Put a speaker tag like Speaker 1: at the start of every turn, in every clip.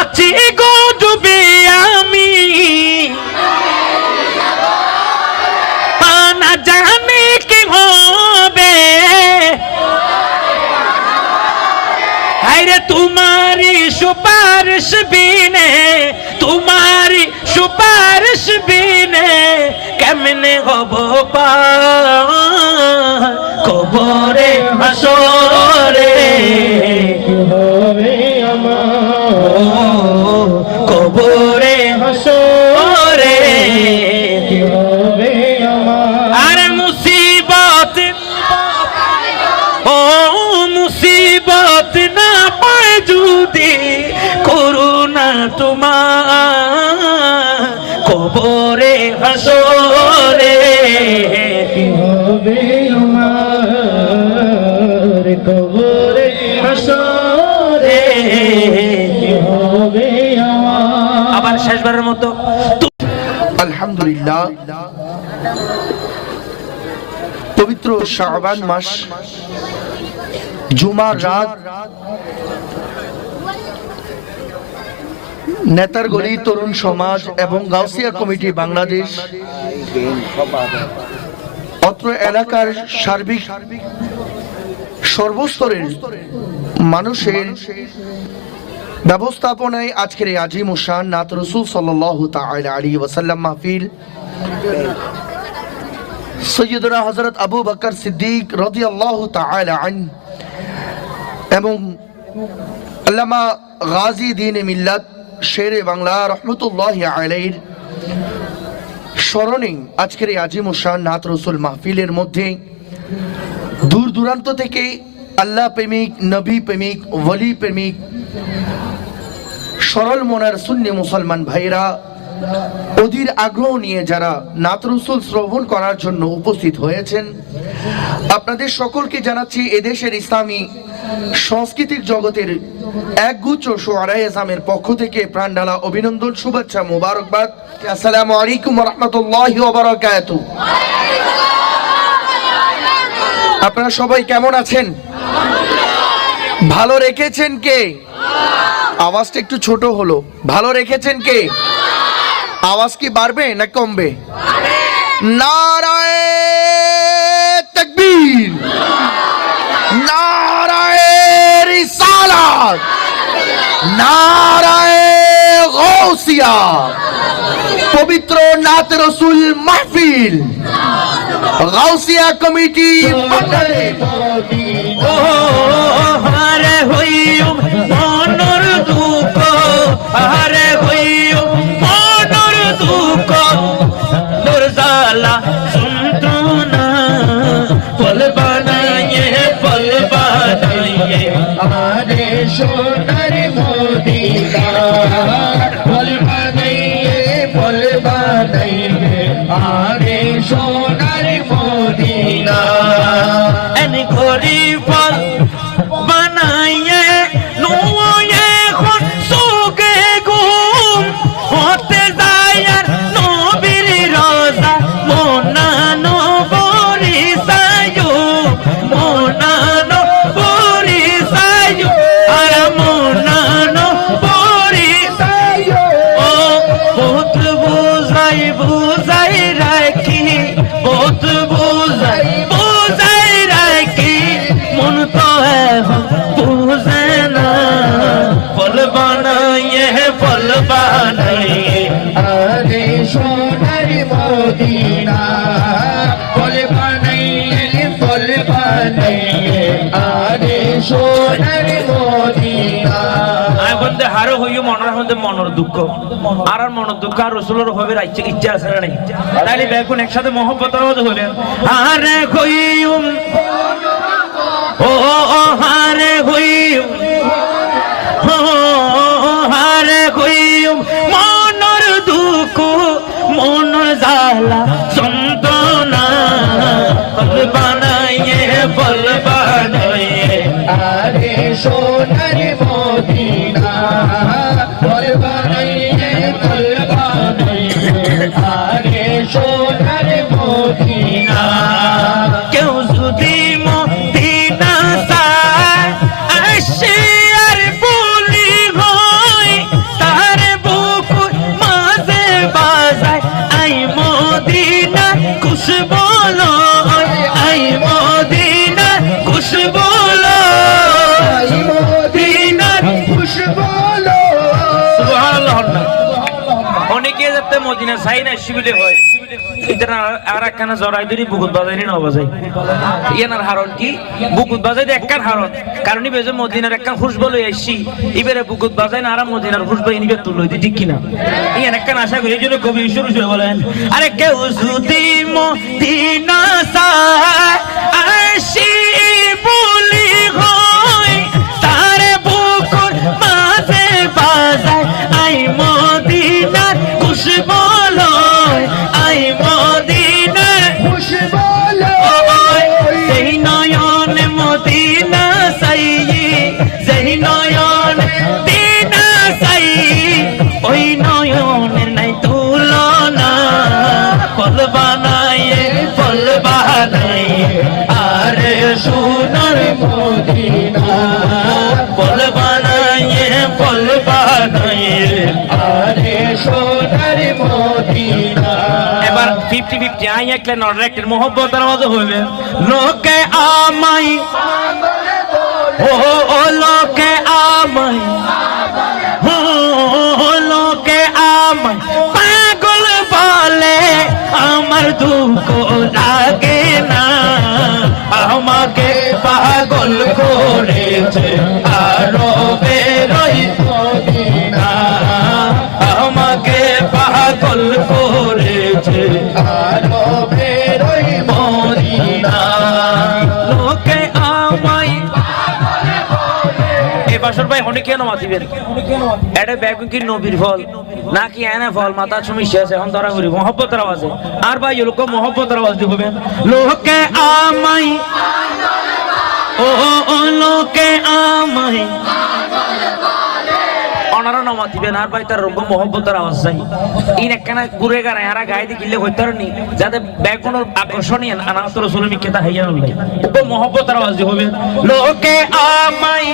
Speaker 1: আছি গো ডুবে আমি। না জানি কি হবে। আরে তোমারি সুপারিশ বিনে তোমারি সুপারিশ বিনে কেমনে হব পা? কবরে হাসরে
Speaker 2: আলহামদুলিল্লাহ। পবিত্র শাহবান মাস, জুমার রাত নেতারগলি তরুণ সমাজ এবং গাউসিয়া কমিটি বাংলাদেশ, অত্র এলাকার সার্বিক সর্বস্তরের মানুষের ব্যবস্থাপনায় আজকের এই আজিম উসান নাত রসুল সাল্লাহ আলী ওয়াসাল্লাম মাহফিল। সৈয়দনা হজরত আবু বকর সিদ্দিক রদি আল্লাহ আন এবং আল্লামা গাজী দিন মিল্লাত শেরে বাংলা রহমতুল্লাহ আলাইর স্মরণে আজকের এই আজিম উসান নাত রসুল মাহফিলের মধ্যে দূর দূরান্ত থেকে আল্লাহ প্রেমিক, নবী প্রেমিক ওলি প্রেমিক সরল মনের সুন্নি মুসলমান ভাইরা অধীর আগ্রহ নিয়ে যারা নাত রসুল শ্রবণ করার জন্য উপস্থিত হয়েছেন, আপনাদের সকলকে জানাচ্ছি এদেশের ইসলামী সাংস্কৃতিক জগতের একগুচ্ছ সোয়ারাই আসামের পক্ষ থেকে প্রাণডালা অভিনন্দন, শুভেচ্ছা, মুবারকবাদ। আসসালামু আলাইকুম রহমতুল্লাহ বারাকাতু আপনারা সবাই কেমন আছেন? ভালো রেখেছেন কে? আওয়াজটা একটু ছোট হলো। ভালো রেখেছেন কে? আওয়াজ কি বাড়বে না কমবে? নারায় তকবীর! নারায় রিসালাত! নারায় গৌসিয়া পবিত্র নাত রসুল মাহফিল! গাউসিয়া কমিটি
Speaker 3: আরে
Speaker 1: দুঃখ আর আর মনের দুঃখ আর রসুলের হবে ইচ্ছা আছে না তাইলে বেগুন একসাথে মহব্বত হলেন আরে হইম ও হারে হইম বানাইয়ে ফল বানাইয়ে।
Speaker 3: আরে সোনার
Speaker 1: শিবিলে হয়। এটা আর একখানা জড়াই ধরি বুকুত বাজারি ন বাজাই ইয়ানার হারণ কি? বুকুত বাজাই একখান হারণ। কারণ ইবে যে মদিনার একখান খুশবো লই আইছি ইবেরে বুকুত বাজাই না, আর মদিনার খুশবো ইনিবে তুলো দি, ঠিক কিনা? ইয়ান একখান আশা করি এজন্য কবি শুরু শুরু বলেন, আরে কেউ যদি মদিনা চায় ফিফটি আই একলে নট একটা মোহব্বতের মতো হইবে। লোকে আমাই ও হনে কেন মাতিবেন? এটা ব্যাগ কি নবীর ফল। নাকি এনে ফল? মাথা সমস্যা আছে এখন ধরা করি মহব্বতের আওয়াজে। আর ভাই লোক মহব্বতের আওয়াজ দিবেন লোকে আমাই ও লোকে আমায় অনারা নমাতিবেন আর ভাই তার রোগ মহব্বতের আওয়াজ চাই। ইন একখানা ঘুরে গায়ে দিয়ে হইতে পারেনি যাতে আকর্ষণীয় হাইয়া মহব্বতের আওয়াজ হবে। লোকে আমাই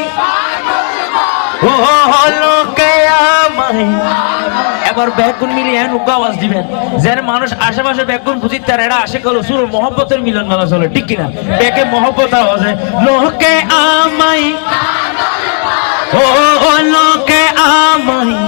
Speaker 1: এবার মিলিয়ে নুকা আওয়াজ দিবেন, যেন মানুষ আশেপাশে ব্যাগুন বুঝি তার এরা আশে করল সুর মহব্বতের মিলন মেলা চলে। ঠিক কিনা? ব্যাগে মহব্বত আওয়াজে লোকে আমাই, ও লোকে আমায়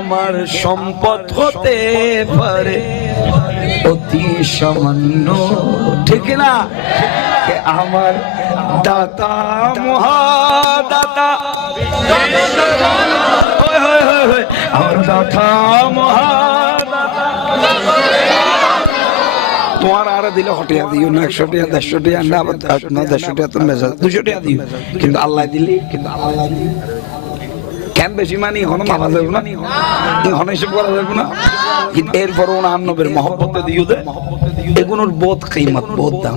Speaker 1: আমার সম্পদ হতে পারে। অতি সামান্য। ঠিক না? আমার দাতা মহাদাতা। আমার দাতা মহাদাতা।
Speaker 4: তোমার আর দিলে হটিয়া দিও না, একশো টিয়া, দেড়শো টিয়া, না, দেড়শো টিয়া তুমি বেজা দুশো টিয়া দিও। কিন্তু আল্লাহ দিলি, কিন্তু আল্লাহ দিলি। কেন বেশি মানে এখনও মারা যাবে না? এখনও হিসেব করা যাবে না? কিন্তু এরপর ওনার নবের মহব্বত দিও দে। এগুলোর বোধ কিমত বোধ দাম।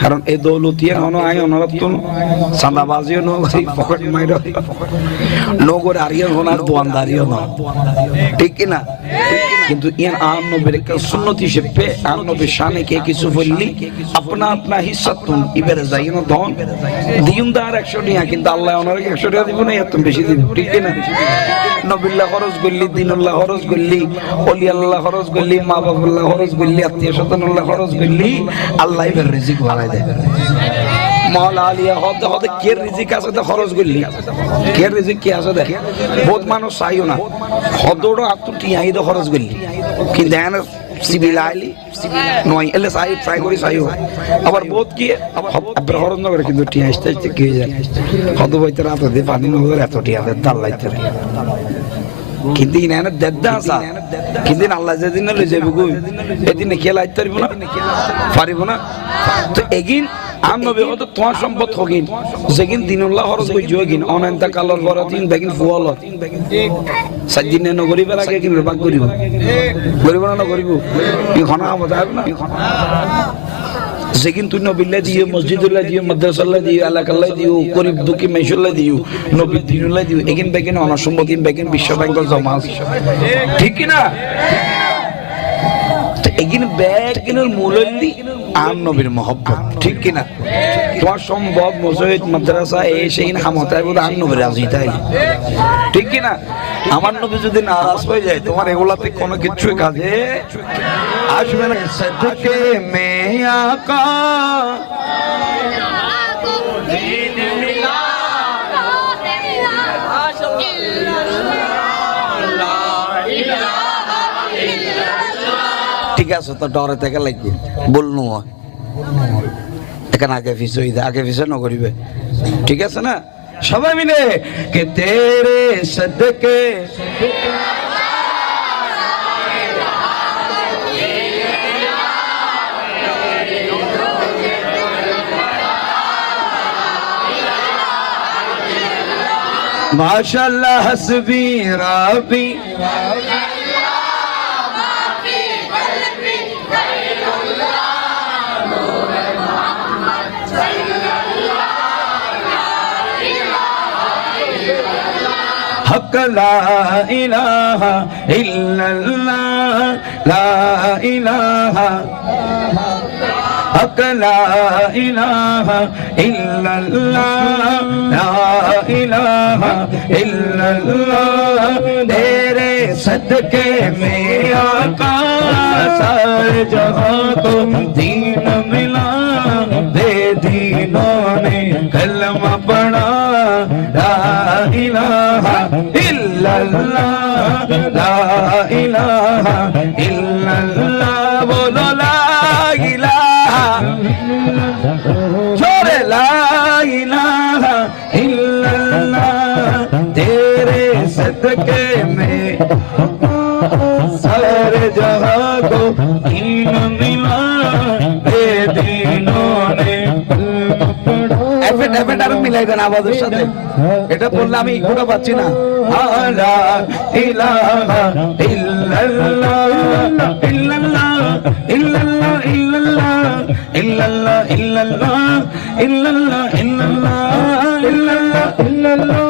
Speaker 4: কারণ এই দৌলতিয়া হনো আই অনরত্ন চাঁদাবাজিও নো পকেট মাইর নগর আরিয়া হনার দোয়ানদারিও ন? ঠিক কি না? কিন্তু इन কে সুন্নতি सुन्नति शिपे आनबे शाने के किसु फल्ली আপনা अपना हिस्सा तुम इबेर जाइनो दन দিয়ুমদার 100 টাকা, কিন্তু আল্লাহ ওনার 100 টাকা দিব না, এত বেশি দিব ঠিক না? নবিল্লাহ খরচ করলি, দিনুল্লাহ খরচ করলি অলি আল্লাহ খরচ করলি, মা বাবুল্লাহ খরচ করলি, আত্মীয় স্বজন খরচ করলি, আল্লাহ এবার রিজিক বাড়ায় দেয়। মহলা আলিয়া হতে হতে কে রিজিক আছে তো খরচ করলি? কে রিজিক কি আছে দেখ? বহুত মানুষ চাইও না। হদৌড়ো আত্ম টিয়াই তো খরচ করলি। কিন্তু এনে সিবিল আইলি, নয়, এলে চাই ট্রাই করি চাইও। আবার বহুত কি আবার না করে কিন্তু টিয়া কি হয়ে যায়? হদ বইতে রাত দিয়ে পানি নগর এত টিয়া কিন্তু ইনানে দেদ্দা আসা কিন্তু আল্লাহ এদিন খেলা আইতে পারিব না পারিব না। তো এগিন আম হতো তোমার সম্পদ হগিন। যেগিন দিনুল্লাহ খরচ যোগিন অনন্ত কালর বড় তিন বেগিন ফুয়াল সাজিন ন গরিব লাগে কিন বাক করিব? গরিব না করিব ই খনা আমত আইব না যেগিন তুই নবিল্লা দিও মসজিদুল্লাহ দিও মাদ্রাসাল্লাহ দিও এলাকাল্লাহ দিও, গরিব দুঃখী মেশুল্লাহ দিও, নবী দিনুল্লাহ দিও, এগিন বেগিন অনসম্মতি বেগিন বিশ্ব ব্যাংকের জমা ঠিক কি না তো এগিন ব্যাগ কিনুর মূলল্লি আম নবীর মহব্বত, ঠিক কিনা? তোমার সম্ভব মসজিদ মাদ্রাসা এই সেই হামতায় বোধ আম নবীর রাজি, তাই? ঠিক কিনা? আমার নবী যদি নারাজ হয়ে যায়, তোমার এগুলাতে কোনো কিছু কাজে আসবে না।
Speaker 5: সদকে মে আকা
Speaker 4: ঠিক আছে, তো ডরে থেকে লাগবে বললু এখানে আগে পিছু আগে পিছু নগরিবে ঠিক আছে না? সবাই মিলে কে তেরে সদকে মাশাল্লাহ হসবি রাবি। حق
Speaker 5: لا إله إلا الله لا إله حق لا إله إلا الله لا إله إلا الله تیرے صدقے میں آقا سارے جہاں کو دین মিলাইবেন এটা বললে আমি পাচ্ছি না। ইল্লাল্লাহ ইল্লাল্লাহ ইল্লাল্লাহ ইল্লাল্লাহ ইল্লাল্লাহ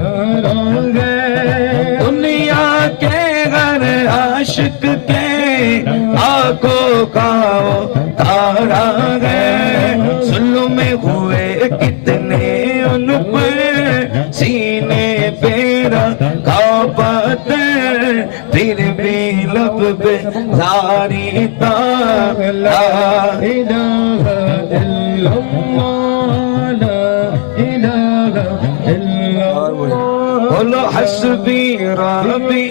Speaker 5: لا إله إلا الله لا إله إلا الله. حسبي ربي.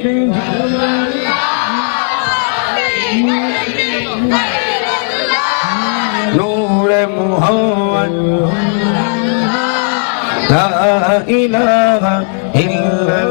Speaker 5: نور محمد. لا إله إلا الله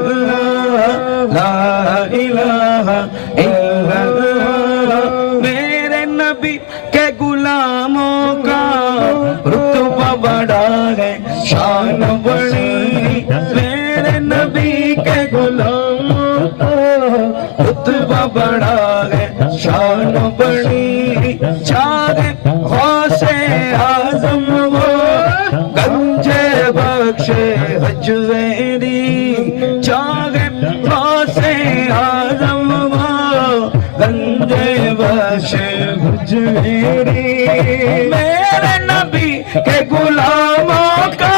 Speaker 5: میرے نبی کے غلاموں کا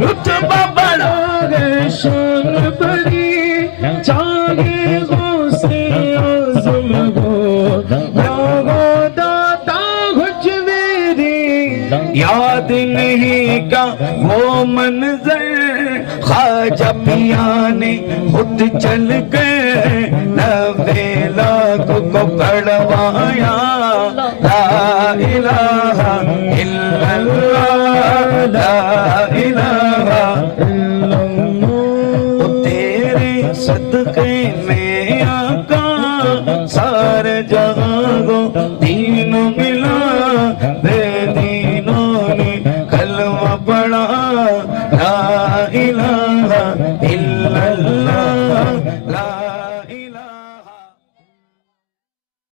Speaker 5: رتبہ بڑا گئے شان بری چاہے غوثِ عظم گو گاغو داتا حجویری یاد نہیں کا وہ منظر۔ خواجہ پیانے خود چل گئے نوے لاکھ کو کڑا